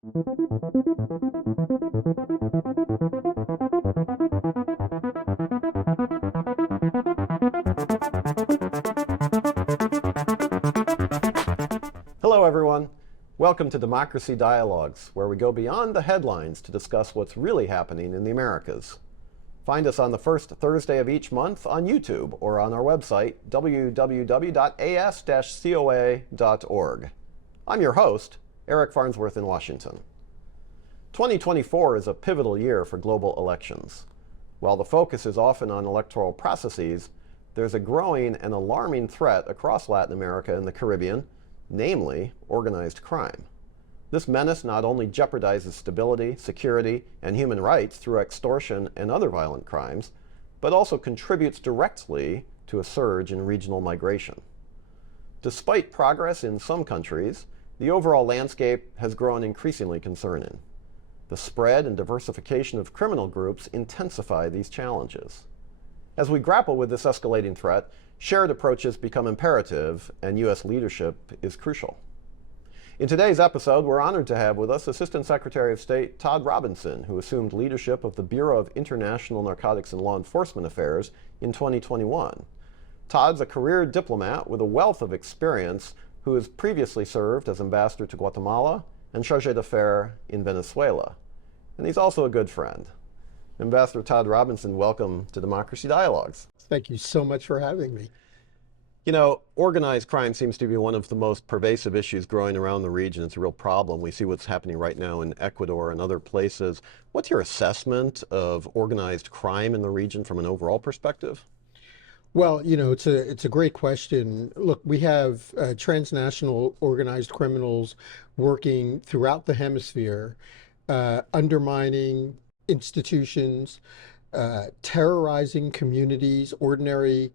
Hello, everyone. Welcome to Democracy Dialogues, where we go beyond the headlines to discuss what's really happening in the Americas. Find us on the first Thursday of each month on YouTube or on our website, www.as-coa.org. I'm your host, Eric Farnsworth in Washington. 2024 is a pivotal year for global elections. While the focus is often on electoral processes, there's a growing and alarming threat across Latin America and the Caribbean, namely organized crime. This menace not only jeopardizes stability, security, and human rights through extortion and other violent crimes, but also contributes directly to a surge in regional migration. Despite progress in some countries, the overall landscape has grown increasingly concerning. The spread and diversification of criminal groups intensify these challenges. As we grapple with this escalating threat, shared approaches become imperative, and U.S. leadership is crucial. In today's episode, we're honored to have with us Assistant Secretary of State Todd Robinson, who assumed leadership of the Bureau of International Narcotics and Law Enforcement Affairs in 2021. Todd's a career diplomat with a wealth of experience who has previously served as ambassador to Guatemala and charge d'affaires in Venezuela. And he's also a good friend. Ambassador Todd Robinson, welcome to Democracy Dialogues. Thank you so much for having me. You know, organized crime seems to be one of the most pervasive issues growing around the region. It's a real problem. We see what's happening right now in Ecuador and other places. What's your assessment of organized crime in the region from an overall perspective? Well, you know, it's a great question. Look, we have transnational organized criminals working throughout the hemisphere, undermining institutions, terrorizing communities, ordinary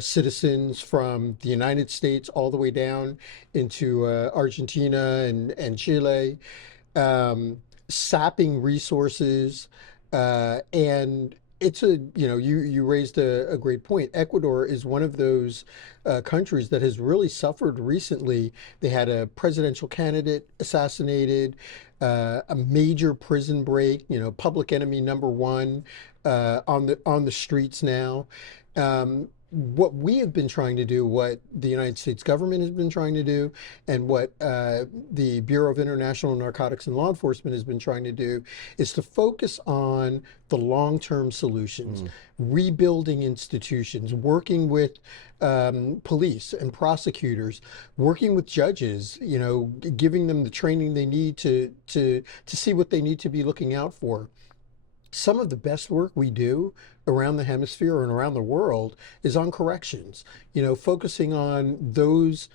citizens from the United States all the way down into Argentina and Chile, sapping resources, and it's you raised a great point. Ecuador is one of those countries that has really suffered recently. They had a presidential candidate assassinated, a major prison break, public enemy number one on the streets now. What we have been trying to do, what the United States government has been trying to do, and what the Bureau of International Narcotics and Law Enforcement has been trying to do is to focus on the long-term solutions, rebuilding institutions, working with police and prosecutors, working with judges, giving them the training they need to see what they need to be looking out for. Some of the best work we do around the hemisphere and around the world is on corrections, focusing on those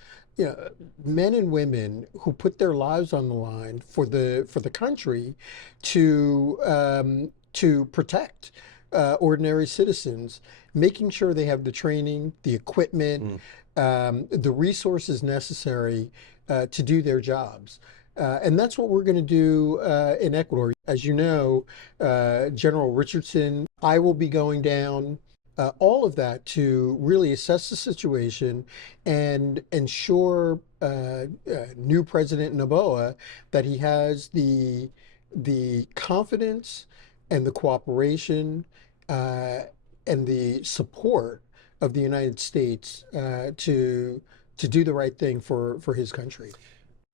men and women who put their lives on the line for the country to protect ordinary citizens, making sure they have the training, the equipment, the resources necessary to do their jobs. And that's what we're going to do in Ecuador. As you know, General Richardson, I will be going down, all of that to really assess the situation and ensure new President Noboa that he has the confidence and the cooperation and the support of the United States to do the right thing for his country.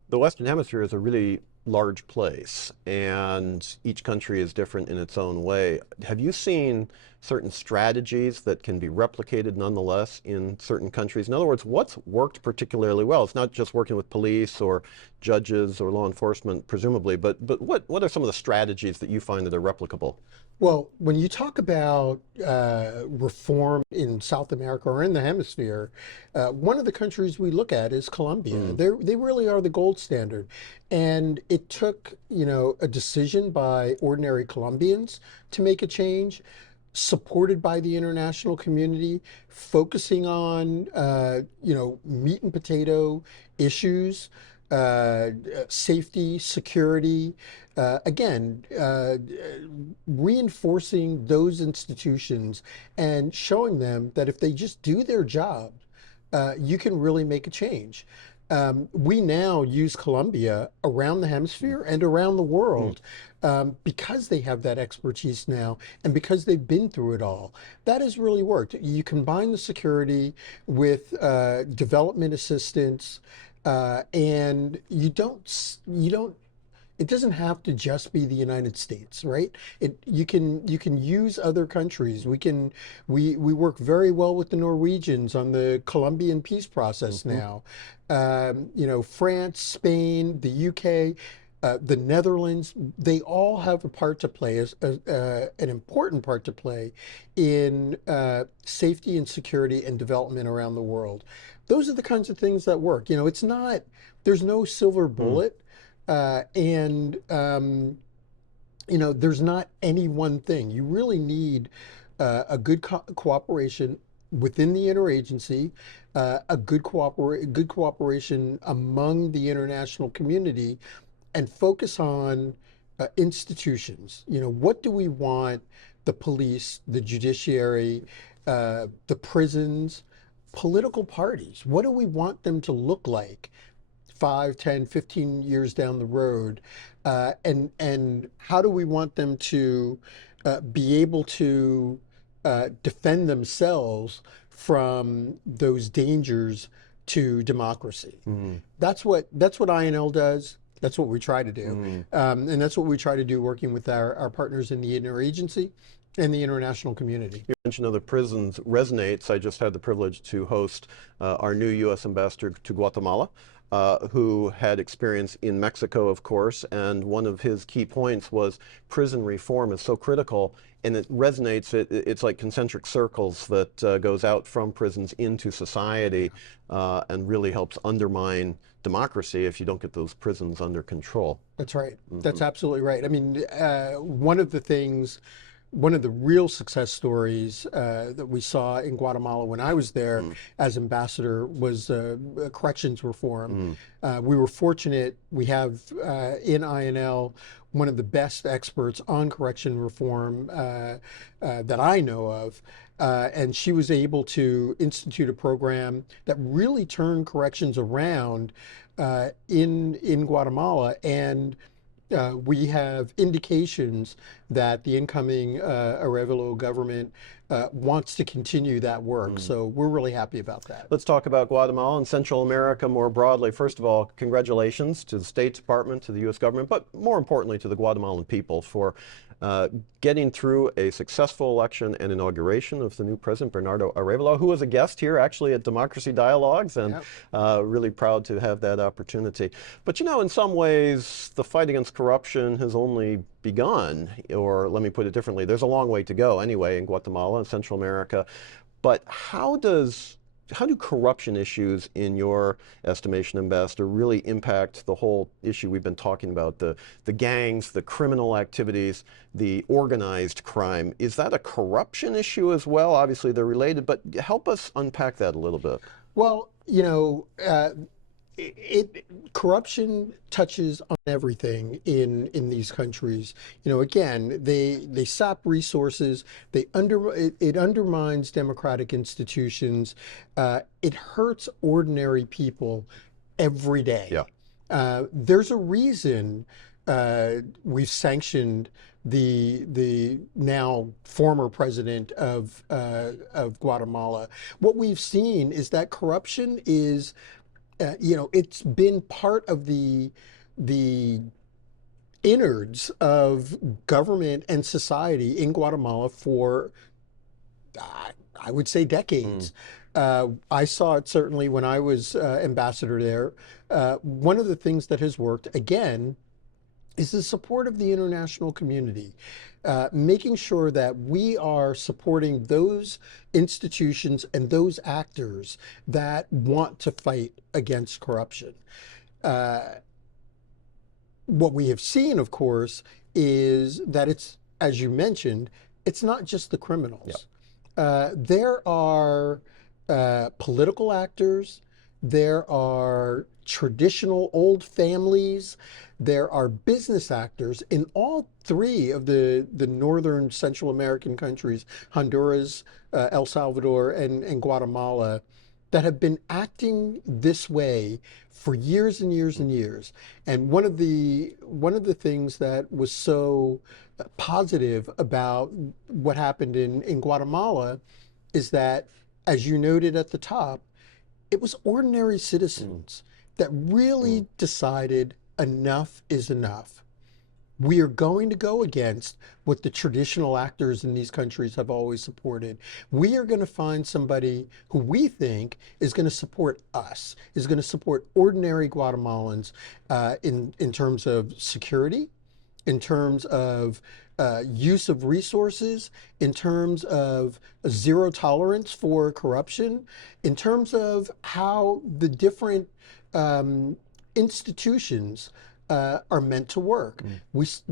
The Western Hemisphere is a really large place, and each country is different in its own way. Have you seen certain strategies that can be replicated nonetheless in certain countries? In other words, what's worked particularly well? It's not just working with police or judges or law enforcement, presumably, but what are some of the strategies that you find that are replicable? Well, when you talk about reform in South America or in the hemisphere, one of the countries we look at is Colombia. They really are the gold standard. And it took, a decision by ordinary Colombians to make a change, supported by the international community, focusing on, meat and potato issues, safety, security, reinforcing those institutions and showing them that if they just do their job, you can really make a change. We now use Colombia around the hemisphere and around the world because they have that expertise now and because they've been through it all. That has really worked. You combine the security with development assistance, and you don't it doesn't have to just be the United States, right? You can use other countries. We work very well with the Norwegians on the Colombian peace process now. France, Spain, the UK, the Netherlands, they all have a part to play, an important part to play in safety and security and development around the world. Those are the kinds of things that work. There's no silver bullet. And there's not any one thing. You really need a good cooperation within the interagency, a good cooperation among the international community, and focus on institutions. What do we want the police, the judiciary, the prisons, political parties? What do we want them to look like 5, 10, 15 years down the road? And how do we want them to be able to defend themselves from those dangers to democracy? That's what INL does. That's what we try to do. And that's what we try to do working with our partners in the interagency and the international community. You mentioned other prisons resonates. I just had the privilege to host our new U.S. ambassador to Guatemala, who had experience in Mexico, of course, and one of his key points was prison reform is so critical, and it resonates. It's like concentric circles that goes out from prisons into society and really helps undermine democracy if you don't get those prisons under control. That's right. That's absolutely right. I mean, one of the real success stories that we saw in Guatemala when I was there as ambassador was corrections reform. We were fortunate. We have in INL one of the best experts on correction reform that I know of. And she was able to institute a program that really turned corrections around in Guatemala. And we have indications that the incoming Arevalo government wants to continue that work. So we're really happy about that. Let's talk about Guatemala and Central America more broadly. First of all, congratulations to the State Department, to the U.S. government, but more importantly to the Guatemalan people for getting through a successful election and inauguration of the new president, Bernardo Arevalo, who was a guest here actually at Democracy Dialogues, and really proud to have that opportunity. But in some ways, the fight against corruption has only begun, or let me put it differently, there's a long way to go anyway in Guatemala and Central America. But how do corruption issues, in your estimation, Ambassador, really impact the whole issue we've been talking about, the gangs, the criminal activities, the organized crime? Is that a corruption issue as well? Obviously they're related, but help us unpack that a little bit. Well, corruption touches on everything in these countries. Again, they sap resources. It undermines democratic institutions. It hurts ordinary people every day. There's a reason we've sanctioned the now former president of Guatemala. What we've seen is that corruption is it's been part of the innards of government and society in Guatemala for, I would say, decades. I saw it certainly when I was ambassador there. One of the things that has worked, again, is the support of the international community, making sure that we are supporting those institutions and those actors that want to fight against corruption. What we have seen, of course, is that it's, as you mentioned, it's not just the criminals. There are political actors, there are traditional old families, there are business actors in all three of the northern Central American countries, Honduras, El Salvador, and Guatemala. that have been acting this way for years and years and years. And one of the things that was so positive about what happened in Guatemala is that, as you noted at the top, it was ordinary citizens that really decided enough is enough. We are going to go against what the traditional actors in these countries have always supported. We are going to find somebody who we think is going to support us, is going to support ordinary Guatemalans in terms of security, in terms of use of resources, in terms of zero tolerance for corruption, in terms of how the different institutions are meant to work.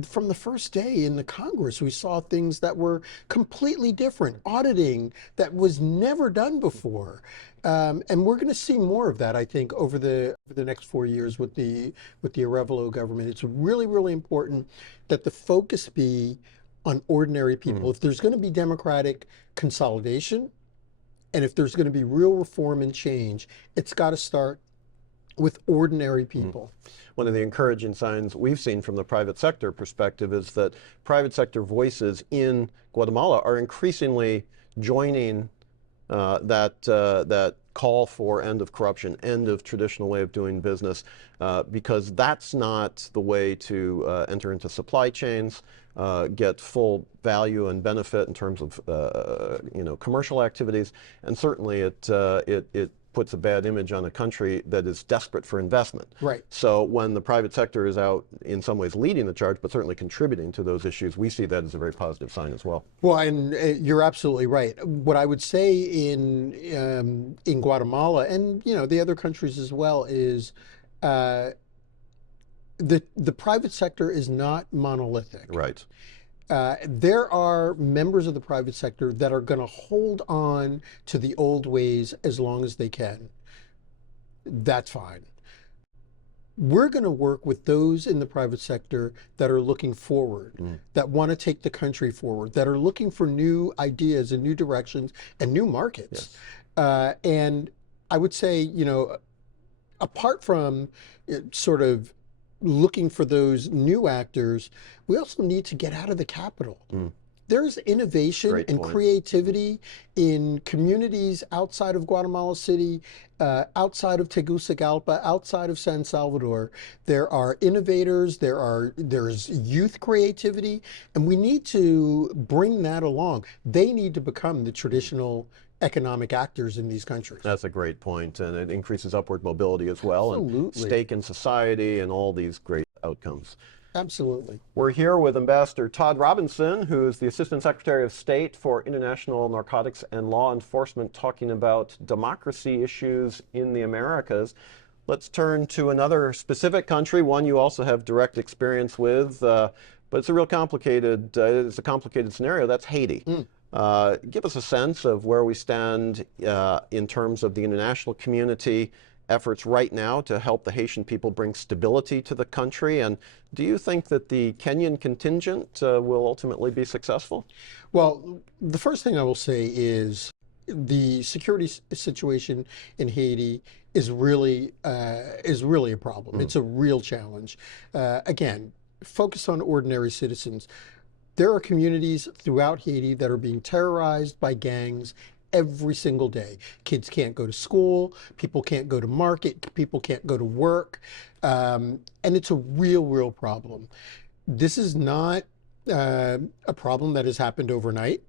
From the first day in the Congress, we saw things that were completely different, auditing that was never done before. And we're going to see more of that, I think, over the next 4 years with the Arevalo government. It's really, really important that the focus be on ordinary people. If there's going to be democratic consolidation, and if there's going to be real reform and change, it's got to start with ordinary people. One of the encouraging signs we've seen from the private sector perspective is that private sector voices in Guatemala are increasingly joining that call for end of corruption, end of traditional way of doing business, because that's not the way to enter into supply chains, get full value and benefit in terms of commercial activities, and certainly it puts a bad image on a country that is desperate for investment. Right. So when the private sector is out in some ways leading the charge, but certainly contributing to those issues, we see that as a very positive sign as well. Well, and you're absolutely right. What I would say in Guatemala and the other countries as well is the private sector is not monolithic. Right. There are members of the private sector that are going to hold on to the old ways as long as they can. That's fine. We're going to work with those in the private sector that are looking forward, that want to take the country forward, that are looking for new ideas and new directions and new markets. Yes. And I would say, apart from sort of looking for those new actors, we also need to get out of the capital. There's innovation and creativity in communities outside of Guatemala City, outside of Tegucigalpa, outside of San Salvador. There are innovators, there's youth creativity, and we need to bring that along. They need to become the traditional economic actors in these countries. That's a great point, and it increases upward mobility as well. Absolutely. And stake in society and all these great outcomes. Absolutely. We're here with Ambassador Todd Robinson, who is the Assistant Secretary of State for International Narcotics and Law Enforcement, talking about democracy issues in the Americas. Let's turn to another specific country, one you also have direct experience with, but it's a complicated scenario. That's Haiti. Give us a sense of where we stand in terms of the international community efforts right now to help the Haitian people bring stability to the country. And do you think that the Kenyan contingent will ultimately be successful? Well, the first thing I will say is the security situation in Haiti is really a problem. It's a real challenge. Again, focus on ordinary citizens. There are communities throughout Haiti that are being terrorized by gangs every single day. Kids can't go to school, people can't go to market, people can't go to work, and it's a real problem. This is not a problem that has happened overnight.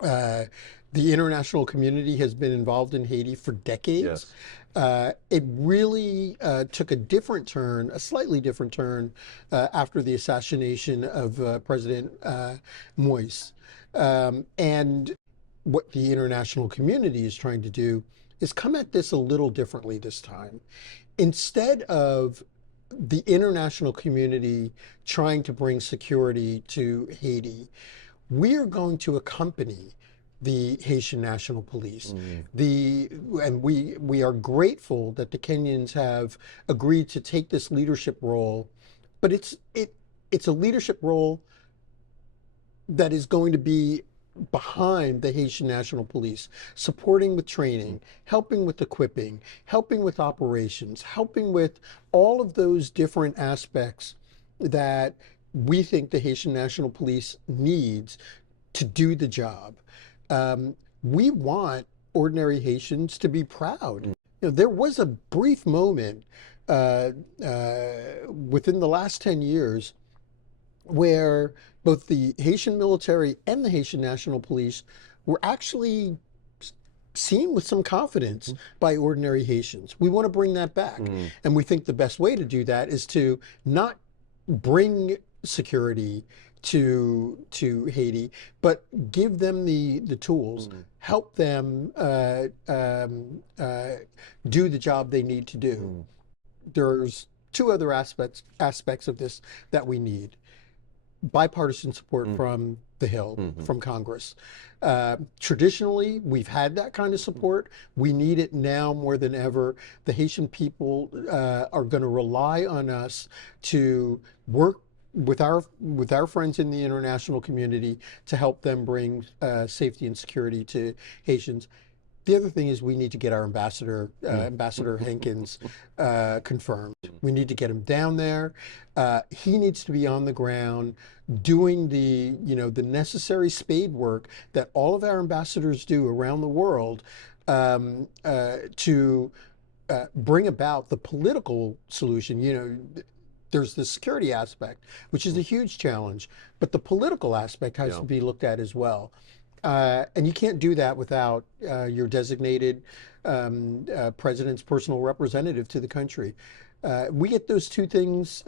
The international community has been involved in Haiti for decades. Yes. It really took a slightly different turn after the assassination of President Moise. And what the international community is trying to do is come at this a little differently this time. Instead of the international community trying to bring security to Haiti, we are going to accompany the Haitian National Police. And we are grateful that the Kenyans have agreed to take this leadership role, but it's a leadership role that is going to be behind the Haitian National Police, supporting with training, helping with equipping, helping with operations, helping with all of those different aspects that we think the Haitian National Police needs to do the job. We want ordinary Haitians to be proud. There was a brief moment uh, within the last 10 years where both the Haitian military and the Haitian National Police were actually seen with some confidence by ordinary Haitians. We want to bring that back. And we think the best way to do that is to not bring security to Haiti, but give them the tools, help them do the job they need to do. There's two other aspects of this that we need. Bipartisan support from the Hill, from Congress. Traditionally, we've had that kind of support. We need it now more than ever. The Haitian people are going to rely on us to work with our friends in the international community to help them bring safety and security to Haitians. The other thing is we need to get our ambassador, Ambassador Hankins, confirmed. We need to get him down there. He needs to be on the ground doing the necessary spade work that all of our ambassadors do around the world to bring about the political solution. There's the security aspect, which is a huge challenge, but the political aspect has to be looked at as well. And you can't do that without your designated president's personal representative to the country. We get those two things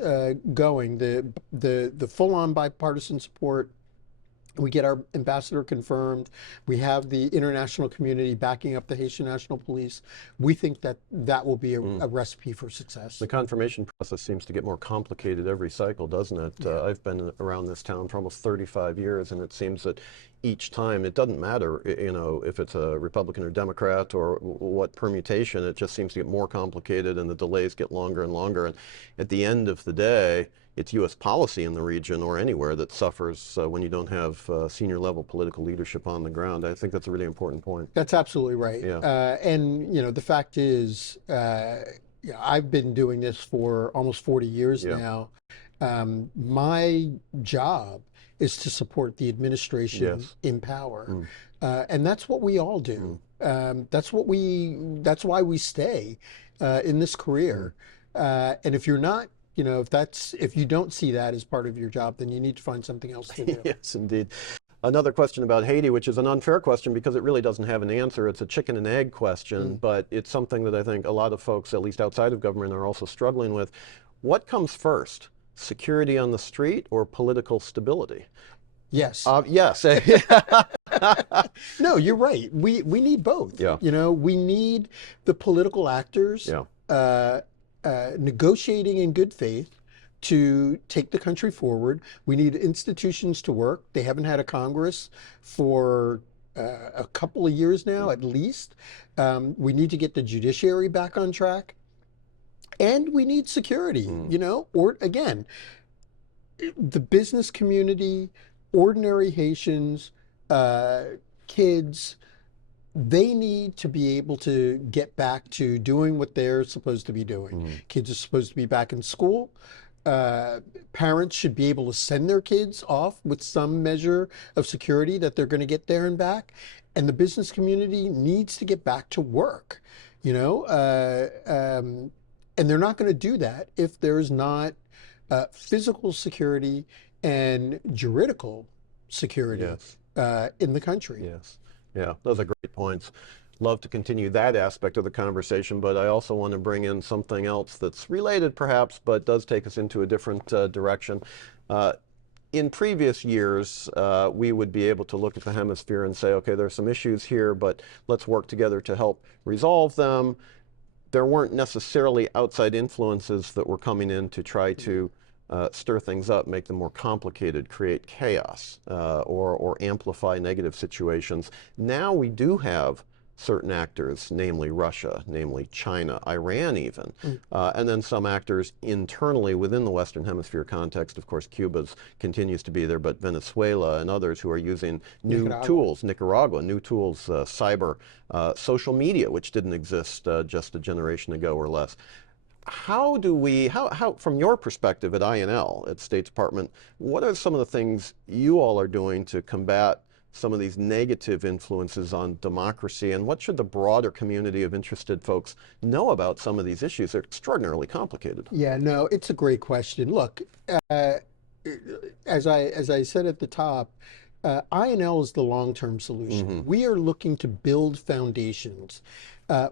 going, the full-on bipartisan support. We get our ambassador confirmed. We have the international community backing up the Haitian National Police. We think that that will be a recipe for success. The confirmation process seems to get more complicated every cycle, doesn't it? Yeah. I've been around this town for almost 35 years, and it seems that each time, it doesn't matter, if it's a Republican or Democrat or what permutation, it just seems to get more complicated and the delays get longer and longer. And at the end of the day, it's U.S. policy in the region or anywhere that suffers when you don't have senior level political leadership on the ground. I think that's a really important point. That's absolutely right. Yeah. And the fact is, I've been doing this for almost 40 years now. My job is to support the administration in power. And that's what we all do. That's why we stay in this career. And if you're not, if you don't see that as part of your job, then you need to find something else to do. Yes, indeed. Another question about Haiti, which is an unfair question because it really doesn't have an answer. It's a chicken and egg question, but it's something that I think a lot of folks, at least outside of government, are also struggling with. What comes first, security on the street or political stability? Yes. Yes. No, you're right. We need both. Yeah. We need the political actors negotiating in good faith to take the country forward. We need institutions to work. They haven't had a Congress for a couple of years now, at least. We need to get the judiciary back on track. And we need security, or again, the business community, ordinary Haitians, kids, they need to be able to get back to doing what they're supposed to be doing. Kids are supposed to be back in school. Parents should be able to send their kids off with some measure of security that they're going to get there and back. And the business community needs to get back to work, and they're not going to do that if there's not physical security and juridical security in the country. Yes. Yeah, those are great points. Love to continue that aspect of the conversation, but I also want to bring in something else that's related perhaps, but does take us into a different direction. In previous years, we would be able to look at the hemisphere and say, okay, there are some issues here, but let's work together to help resolve them. There weren't necessarily outside influences that were coming in to try to stir things up, make them more complicated, create chaos, or amplify negative situations. Now we do have certain actors, namely Russia, namely China, Iran even, and then some actors internally within the Western Hemisphere context. Of course, Cuba continues to be there, but Venezuela and others who are using new tools, Nicaragua, new tools, cyber, social media, which didn't exist just a generation ago or less. How do we, from your perspective at INL, at State Department, what are some of the things you all are doing to combat some of these negative influences on democracy, and what should the broader community of interested folks know about some of these issues? They're extraordinarily complicated. Yeah, no, it's a great question. Look, uh, as I said at the top, INL is the long-term solution. We are looking to build foundations.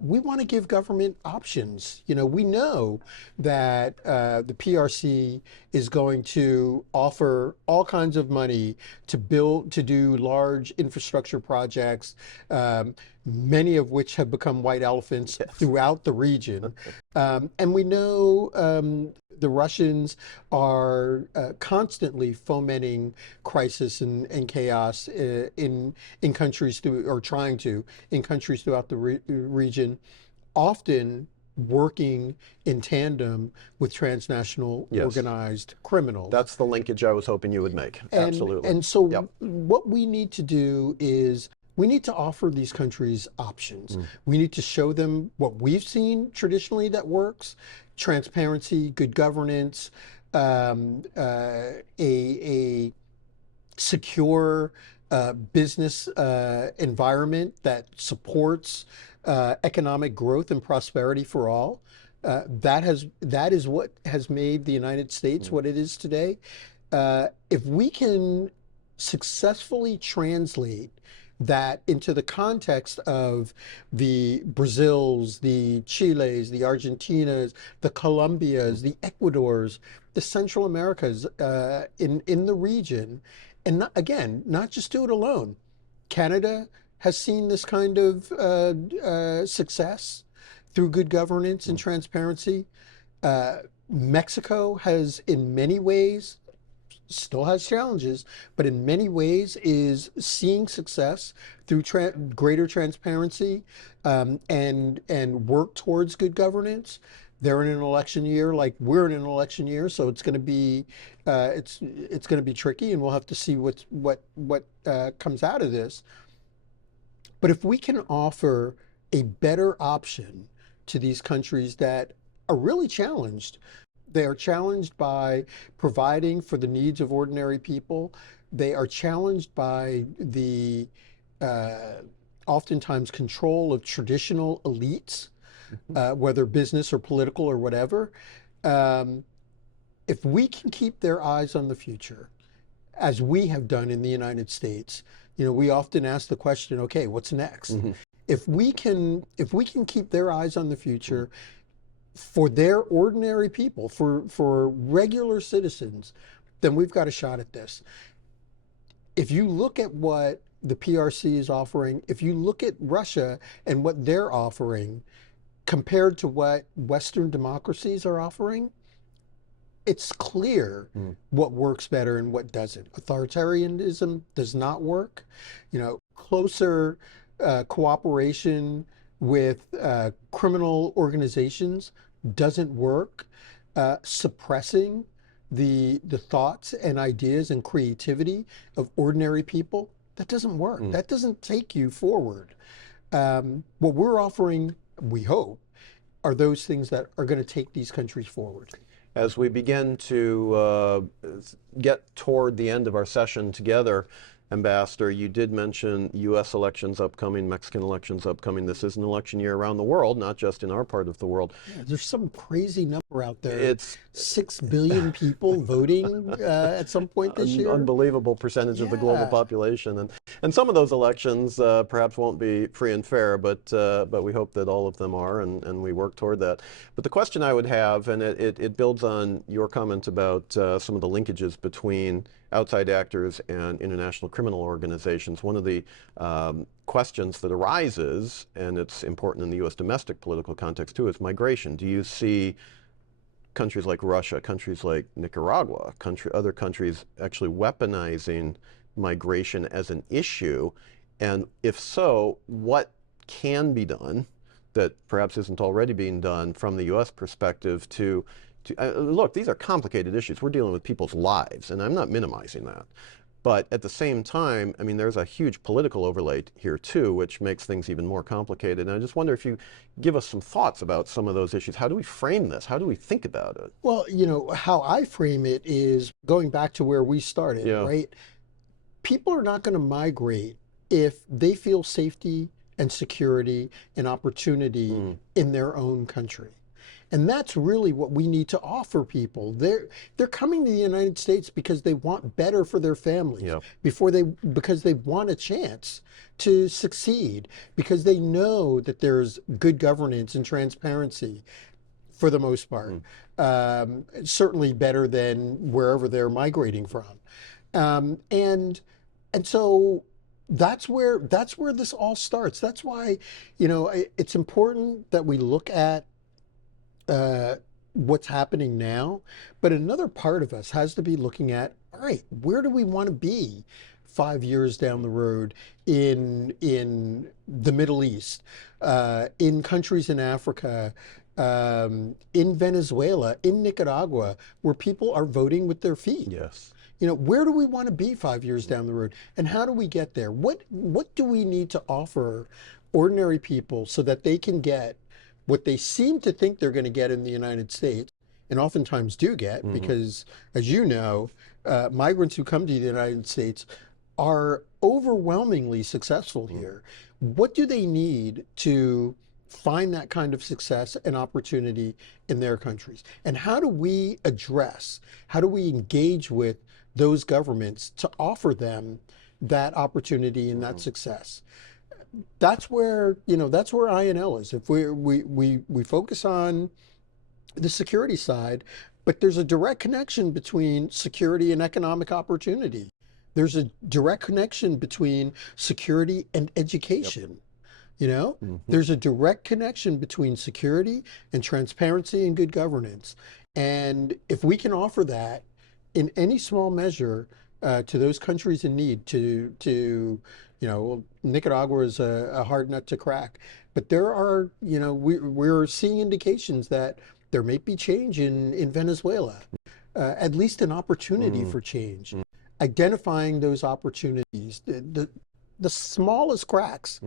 We want to give government options. You know, we know that the PRC is going to offer all kinds of money to do large infrastructure projects, many of which have become white elephants throughout the region. And we know the Russians are constantly fomenting crisis and chaos in countries or trying to in countries throughout the region, often working in tandem with transnational organized criminals. That's the linkage I was hoping you would make. Absolutely. And so what we need to do is we need to offer these countries options. We need to show them what we've seen traditionally that works: transparency, good governance, a secure business environment that supports economic growth and prosperity for all. That is what has made the United States what it is today. If we can successfully translate that into the context of the Brazils, the Chiles, the Argentinas, the Colombias, the Ecuadors, the Central Americas in the region, and not just do it alone. Canada has seen this kind of success through good governance and transparency. Mexico has, in many ways, still has challenges, but in many ways is seeing success through greater transparency and work towards good governance. They're in an election year, like we're in an election year, so it's going to be it's going to be tricky, and we'll have to see what comes out of this. But if we can offer a better option to these countries that are really challenged, they are challenged by providing for the needs of ordinary people. They are challenged by the oftentimes control of traditional elites, whether business or political or whatever. If we can keep their eyes on the future, as we have done in the United States, you know, we often ask the question, okay, what's next? If we can keep their eyes on the future, for their ordinary people, for regular citizens, then we've got a shot at this. If you look at what the PRC is offering, if you look at Russia and what they're offering compared to what Western democracies are offering, it's clear what works better and what doesn't. Authoritarianism does not work. You know, closer cooperation with criminal organizations doesn't work. Suppressing the thoughts and ideas and creativity of ordinary people, that doesn't work. That doesn't take you forward. What we're offering, we hope, are those things that are going to take these countries forward. As we begin to get toward the end of our session together, Ambassador, you did mention U.S. elections upcoming, Mexican elections upcoming. This is an election year around the world, not just in our part of the world. Yeah, there's some crazy number out there. It's 6 billion people voting at some point this year. Unbelievable percentage of the global population. And some of those elections perhaps won't be free and fair, but we hope that all of them are, and we work toward that. But the question I would have, and it builds on your comment about some of the linkages between outside actors and international criminal organizations. One of the questions that arises, and it's important in the U.S. domestic political context too, is migration. Do you see countries like Russia, countries like Nicaragua, other countries actually weaponizing migration as an issue? And if so, what can be done that perhaps isn't already being done from the U.S. perspective to look, these are complicated issues. We're dealing with people's lives, and I'm not minimizing that. But at the same time, I mean, there's a huge political overlay here too, which makes things even more complicated. And I just wonder if you give us some thoughts about some of those issues. How do we frame this? How do we think about it? Well, how I frame it is going back to where we started, Yeah. right? People are not going to migrate if they feel safety and security and opportunity in their own country. And that's really what we need to offer people. They're coming to the United States because they want better for their families, Yeah. because they want a chance to succeed, because they know that there's good governance and transparency for the most part. Certainly better than wherever they're migrating from. And so that's where this all starts. That's why, it's important that we look at what's happening now, but another part of us has to be looking at, all right, where do we want to be 5 years down the road in the Middle East, in countries in Africa, in Venezuela, in Nicaragua, where people are voting with their feet. Yes. Where do we want to be 5 years down the road, and how do we get there? What do we need to offer ordinary people so that they can get what they seem to think they're going to get in the United States, and oftentimes do get, because, as you know, migrants who come to the United States are overwhelmingly successful here. What do they need to find that kind of success and opportunity in their countries? And how do we engage with those governments to offer them that opportunity and that success? That's where INL is. If we focus on the security side, but there's a direct connection between security and economic opportunity. There's a direct connection between security and education. There's a direct connection between security and transparency and good governance. And if we can offer that in any small measure to those countries in need, Nicaragua is a hard nut to crack, but there are, we're seeing indications that there may be change in Venezuela, at least an opportunity for change. Identifying those opportunities, the smallest cracks,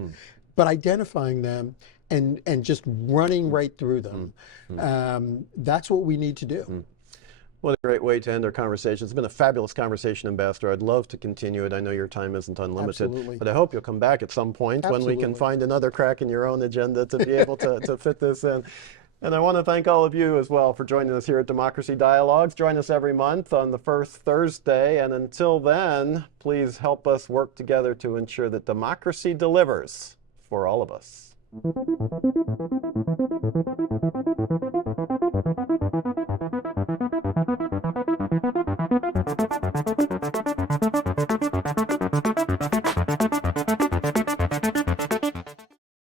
but identifying them and just running right through them. That's what we need to do. What a great way to end our conversation. It's been a fabulous conversation, Ambassador. I'd love to continue it. I know your time isn't unlimited. Absolutely. But I hope you'll come back at some point when we can find another crack in your own agenda to be able to fit this in. And I want to thank all of you as well for joining us here at Democracy Dialogues. Join us every month on the first Thursday. And until then, please help us work together to ensure that democracy delivers for all of us.